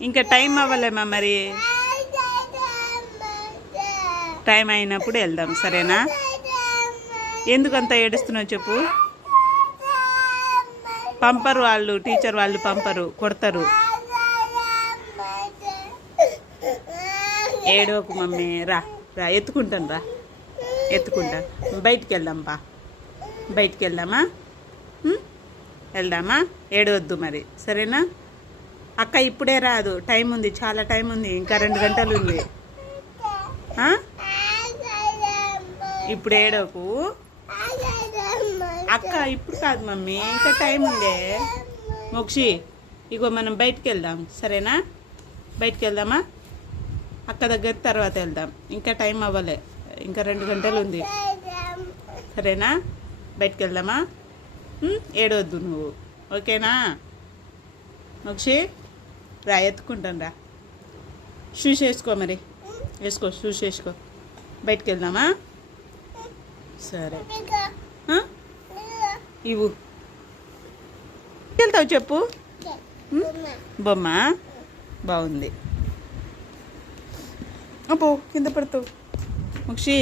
ఇంకా టైం అవ్వలేమా మరి? టైం అయినప్పుడు వెళ్దాం, సరేనా? ఎందుకంత ఏడుస్తున్నావు చెప్పు. పంపరు వాళ్ళు, టీచర్ వాళ్ళు పంపరు, కొడతారు. ఏడోకు మమ్మీ, రా రా, ఎత్తుకుంటాను, రా ఎత్తుకుంటా. బయటికి వెళ్దాం బా, బయటికి వెళ్దామా? వెళ్దామా? ఏడవద్దు మరి, సరేనా? అక్క ఇప్పుడే రాదు, టైం ఉంది, చాలా టైం ఉంది, ఇంకా 2 గంటలు ఉంది. ఇప్పుడు ఏడవకు అక్క, ఇప్పుడు కాదు మమ్మీ, ఇంకా టైం ఉందే. మోక్షి, ఇగో మనం బయటికి వెళ్దాం, సరేనా? బయటికి వెళ్దామా? అక్క దగ్గర తర్వాత వెళ్దాం, ఇంకా టైం అవ్వలే, ఇంకా 2 గంటలు ఉంది, సరేనా? బయటికి వెళ్దామా? ఏడవద్దు నువ్వు, ఓకేనా? మోక్షి రా, ఎత్తుకుంటాను రా. షూస్ వేసుకో మరి, వేసుకో, షూస్ వేసుకో. బయటికి వెళ్దామా? సరే, ఇవ్వు. వెళ్తావు చెప్పు. బొమ్మ బాగుంది. అబ్బో, కింద పడతావు. మోక్షి